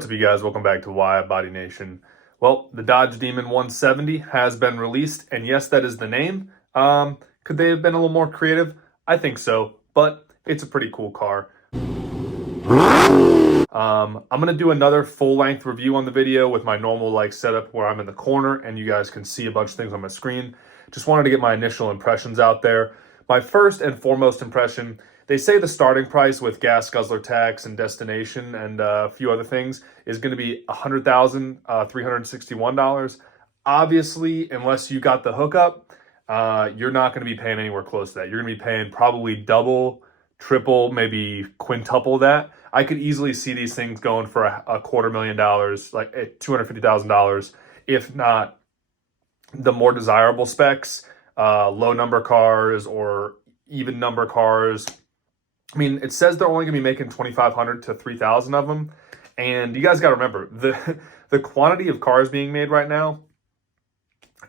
What's up, you guys? Welcome back to WideBody Nation. Well, the Dodge Demon 170 has been released, and yes, that is the name. Could they have been a little more creative? I think so, but it's a pretty cool car. I'm gonna do another full-length review on the video with my normal setup where I'm in the corner and you guys can see a bunch of things on my screen. Just wanted to get my initial impressions out there. My first and foremost impression, they say the starting price with gas guzzler tax and destination and a few other things is going to be $100,361. Obviously, unless you got the hookup, you're not going to be paying anywhere close to that. You're going to be paying probably double, triple, maybe quintuple that. I could easily see these things going for a $250,000, like $250,000, if not the more desirable specs, low number cars or even number cars. I mean, it says they're only going to be making 2,500 to 3,000 of them. And you guys got to remember, the quantity of cars being made right now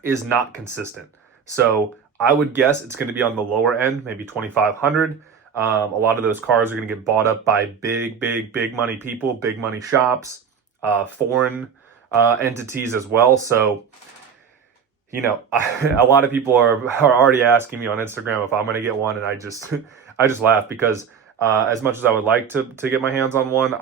is not consistent. So I would guess it's going to be on the lower end, maybe 2,500. A lot of those cars are going to get bought up by big money people, big money shops, foreign entities as well. So, you know, a lot of people are already asking me on Instagram if I'm going to get one. And I just laugh because as much as I would like to get my hands on one,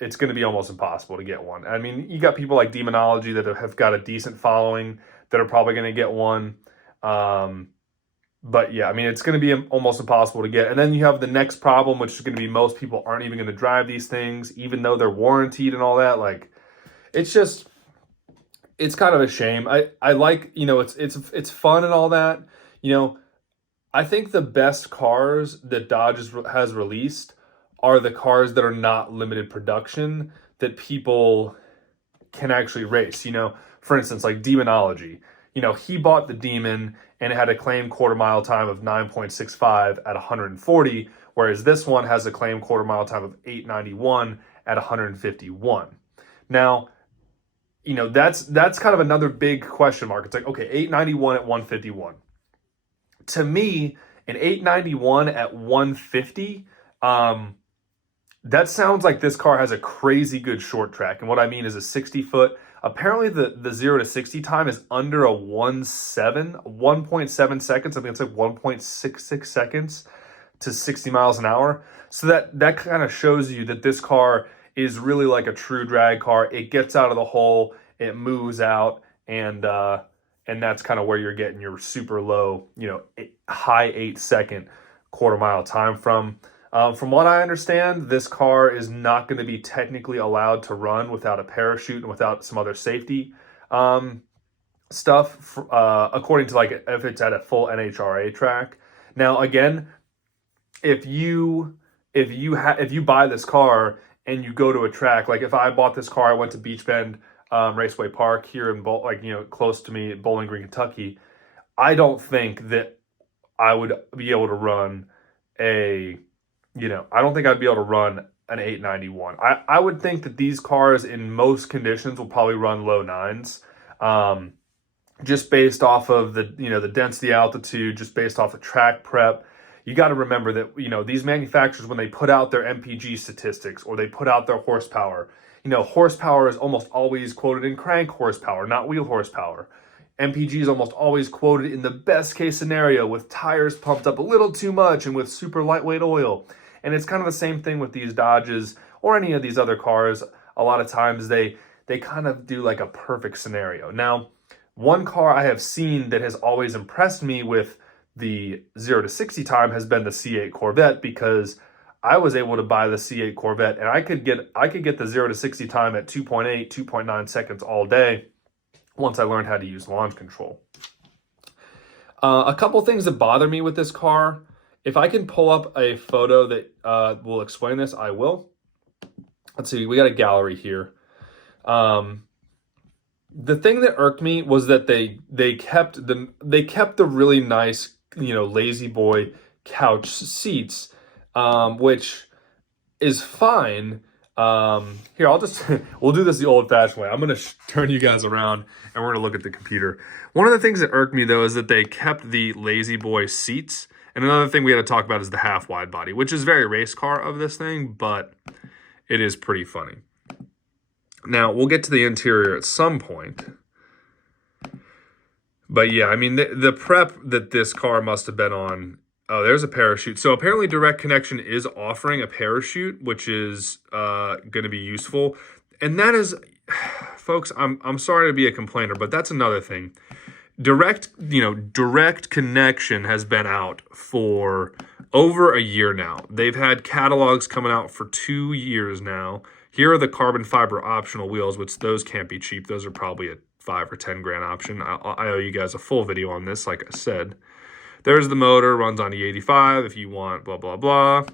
it's going to be almost impossible to get one. I mean, you got people like Demonology that have got a decent following that are probably going to get one. But yeah, I mean, it's going to be almost impossible to get. And then you have the next problem, which is going to be most people aren't even going to drive these things, even though they're warranted and all that. Like, it's kind of a shame. I like, it's fun and all that. I think the best cars that Dodge has released are the cars that are not limited production that people can actually race. For instance, like Demonology. He bought the Demon and it had a claimed quarter mile time of 9.65 at 140, whereas this one has a claimed quarter mile time of 891 at 151. Now, that's kind of another big question mark. It's like, okay, 891 at 151. To me, an 891 at 150, that sounds like this car has a crazy good short track. And what I mean is a 60-foot. Apparently, the 0 to 60 time is under a 1.7 seconds. I think it's like 1.66 seconds to 60 miles an hour. So that kind of shows you that this car is really like a true drag car. It gets out of the hole, it moves out, and that's kind of where you're getting your super low, high 8-second quarter mile time from. From what I understand, this car is not going to be technically allowed to run without a parachute and without some other safety stuff, according to if it's at a full NHRA track. Now, again, if you buy this car and you go to a track, like if I bought this car, I went to Beach Bend Raceway Park here in close to me, Bowling Green, Kentucky. I don't think that I would be able to run I don't think I'd be able to run an 891. I would think that these cars in most conditions will probably run low 9s, just based off of the density, altitude, just based off the track prep. You got to remember that, these manufacturers, when they put out their MPG statistics or they put out their horsepower, horsepower is almost always quoted in crank horsepower, not wheel horsepower. MPG is almost always quoted in the best case scenario with tires pumped up a little too much and with super lightweight oil. And it's kind of the same thing with these Dodges or any of these other cars. A lot of times they kind of do like a perfect scenario. Now, one car I have seen that has always impressed me with the 0 to 60 time has been the C8 Corvette, because I was able to buy the C8 Corvette and I could get the 0 to 60 time at 2.8, 2.9 seconds all day once I learned how to use launch control. A couple things that bother me with this car. If I can pull up a photo that will explain this, I will. Let's see, we got a gallery here. The thing that irked me was that they kept the really nice, lazy boy couch seats, which is fine. Here, we'll do this the old-fashioned way. I'm going to turn you guys around and we're going to look at the computer. One of the things that irked me, though, is that they kept the lazy boy seats. And another thing we had to talk about is the half wide body, which is very race car of this thing, but It is pretty funny. Now, we'll get to the interior at some point. But yeah, I mean, the prep that this car must have been on, oh, there's a parachute. So apparently Direct Connection is offering a parachute, which is going to be useful. And that is, folks, I'm sorry to be a complainer, but that's another thing. Direct Connection has been out for over a year now. They've had catalogs coming out for 2 years now. Here are the carbon fiber optional wheels, which those can't be cheap. Those are probably a 5 or 10 grand option. I owe you guys a full video on this, like I said. There's the motor, runs on E85 if you want, blah, blah, blah.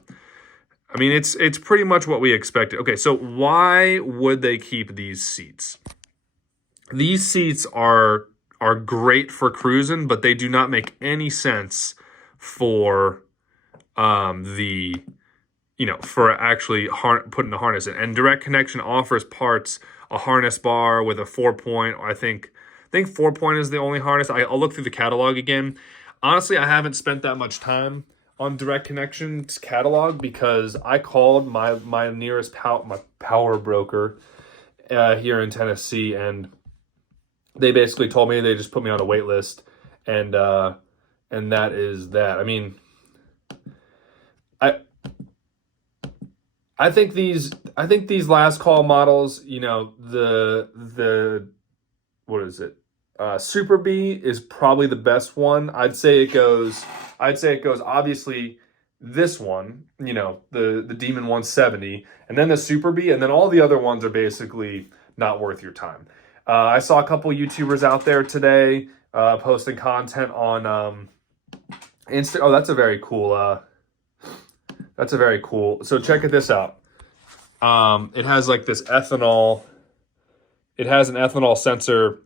I mean, it's pretty much what we expected. Okay, so why would they keep these seats? These seats are great for cruising, but they do not make any sense for for actually putting the harness in. And Direct Connection offers parts, a harness bar with a 4-point, or I think 4-point is the only harness. I'll look through the catalog again. Honestly, I haven't spent that much time on Direct Connection's catalog because I called my nearest power broker here in Tennessee, and they basically told me they just put me on a wait list, and that is that. I mean, I think these last call models, you know, the what is it? Super B is probably the best one. I'd say it goes obviously this one, you know, the Demon 170, and then the Super B, and then all the other ones are basically not worth your time. I saw a couple YouTubers out there today posting content on Insta. Oh, that's a very cool. So check this out. It has like this ethanol. It has an ethanol sensor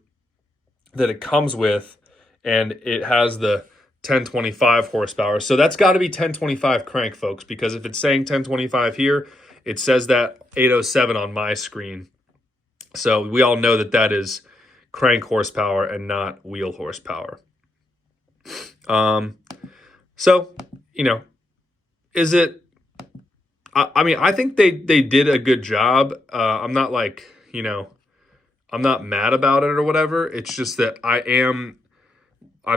that it comes with, and it has the 1025 horsepower. So that's got to be 1025 crank, folks, because if it's saying 1025 here, it says that 807 on my screen. So we all know that that is crank horsepower and not wheel horsepower. So, you know, is it, I mean, I think they did a good job. I'm not like, you know, I'm not mad about it or whatever. It's just that I'm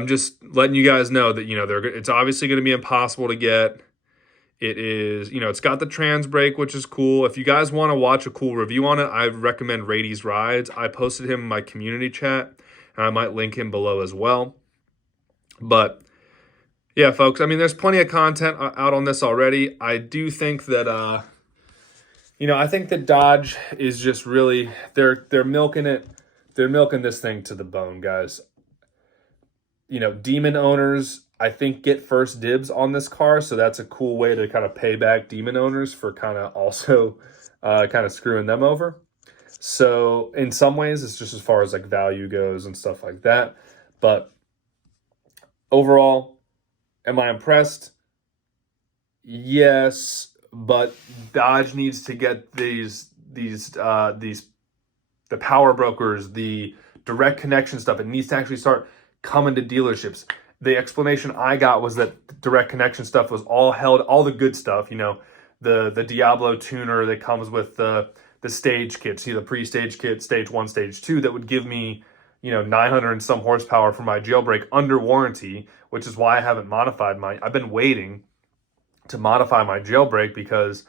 just letting you guys know that, you know, it's obviously going to be impossible to get. It is, you know, it's got the trans brake, which is cool. If you guys want to watch a cool review on it, I recommend Redey's Rides. I posted him in my community chat, and I might link him below as well. But yeah, folks, I mean, there's plenty of content out on this already. I do think that, you know, I think that Dodge is just really, they're milking it. They're milking this thing to the bone, guys. You know, Demon owners, I think, get first dibs on this car, so that's a cool way to kind of pay back Demon owners for kind of also kind of screwing them over. So in some ways, it's just as far as like value goes and stuff like that. But overall, am I impressed? Yes, but Dodge needs to get the power brokers, the Direct Connection stuff. It needs to actually start coming to dealerships. The explanation I got was that Direct Connection stuff was all the good stuff, you know, the Diablo tuner that comes with the stage kits, you know, the pre-stage kit, stage 1, stage 2, that would give me, you know, 900 and some horsepower for my jailbreak under warranty, which is why I haven't modified I've been waiting to modify my jailbreak because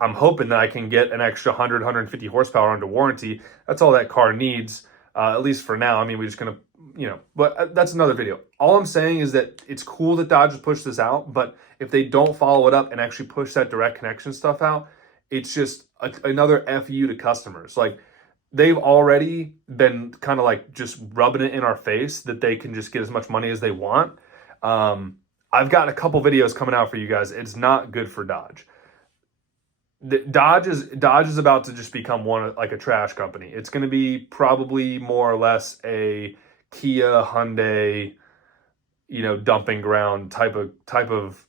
I'm hoping that I can get an extra 100, 150 horsepower under warranty. That's all that car needs, at least for now. I mean, we're just going to, you know, but that's another video. All I'm saying is that it's cool that Dodge has pushed this out, but if they don't follow it up and actually push that Direct Connection stuff out, it's just another FU to customers. Like, they've already been kind of like just rubbing it in our face that they can just get as much money as they want. I've got a couple videos coming out for you guys. It's not good for Dodge. Dodge is about to just become like a trash company. It's going to be probably more or less a Kia, Hyundai, you know, dumping ground type of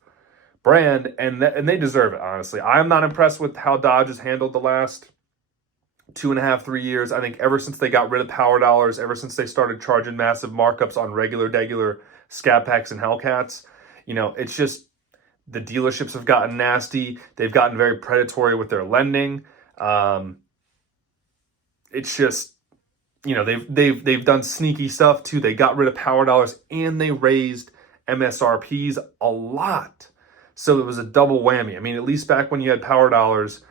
brand, and they deserve it, honestly. I'm not impressed with how Dodge has handled the last 2.5, 3 years. I think ever since they got rid of power dollars, ever since they started charging massive markups on regular SCAT packs and Hellcats, you know, it's just The dealerships have gotten nasty. They've gotten very predatory with their lending. It's just, you know, they've done sneaky stuff too. They got rid of power dollars and they raised MSRPs a lot. So it was a double whammy. I mean, at least back when you had power dollars,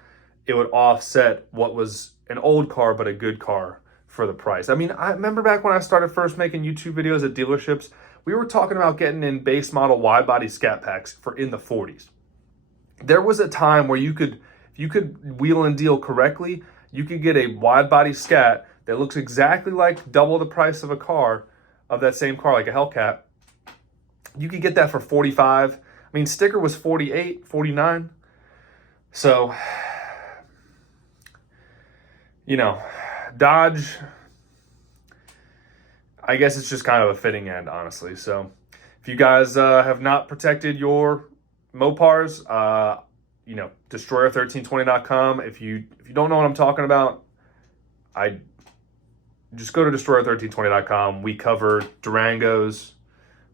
it would offset what was an old car but a good car for the price. I mean, I remember back when I started first making YouTube videos at dealerships, we were talking about getting in base model wide-body SCAT packs for in the 40s. There was a time where you could wheel and deal correctly, you could get a wide-body SCAT that looks exactly like double the price of a car, of that same car, like a Hellcat. You could get that for 45. I mean, sticker was 48, 49. So, you know, Dodge, I guess it's just kind of a fitting end, honestly. So if you guys have not protected your Mopars, you know, destroyer1320.com. If you don't know what I'm talking about, I just go to destroyer1320.com. We cover Durangos,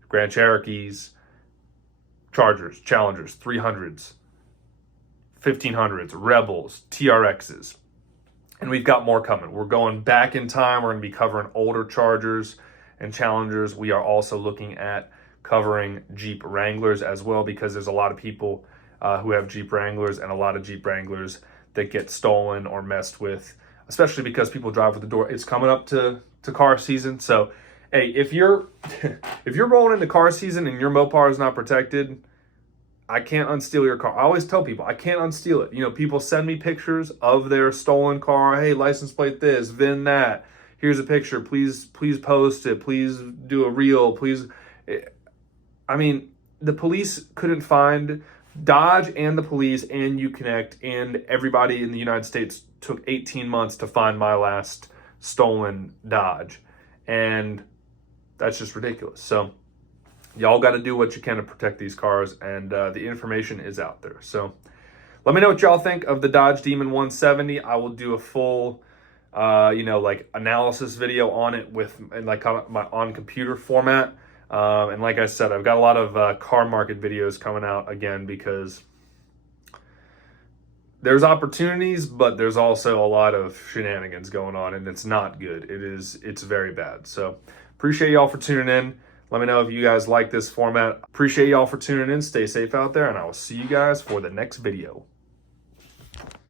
Grand Cherokees, Chargers, Challengers, 300s, 1500s, Rebels, TRXs. And we've got more coming. We're going back in time. We're going to be covering older Chargers and Challengers. We are also looking at covering Jeep Wranglers as well, because there's a lot of people who have Jeep Wranglers and a lot of Jeep Wranglers that get stolen or messed with, especially because people drive with the door. It's coming up to car season. So, hey, if you're rolling into car season and your Mopar is not protected, I can't unsteal your car. I always tell people, I can't unsteal it. You know, people send me pictures of their stolen car. Hey, license plate this, VIN that. Here's a picture. Please post it. Please do a reel. Please. I mean, the police couldn't find, Dodge and the police and Uconnect and everybody in the United States took 18 months to find my last stolen Dodge. And that's just ridiculous. So y'all got to do what you can to protect these cars, and the information is out there. So let me know what y'all think of the Dodge Demon 170. I will do a full, you know, like analysis video on it in like on computer format. And like I said, I've got a lot of car market videos coming out again, because there's opportunities, but there's also a lot of shenanigans going on, and it's not good. It's very bad. So appreciate y'all for tuning in. Let me know if you guys like this format. Appreciate y'all for tuning in. Stay safe out there, and I will see you guys for the next video.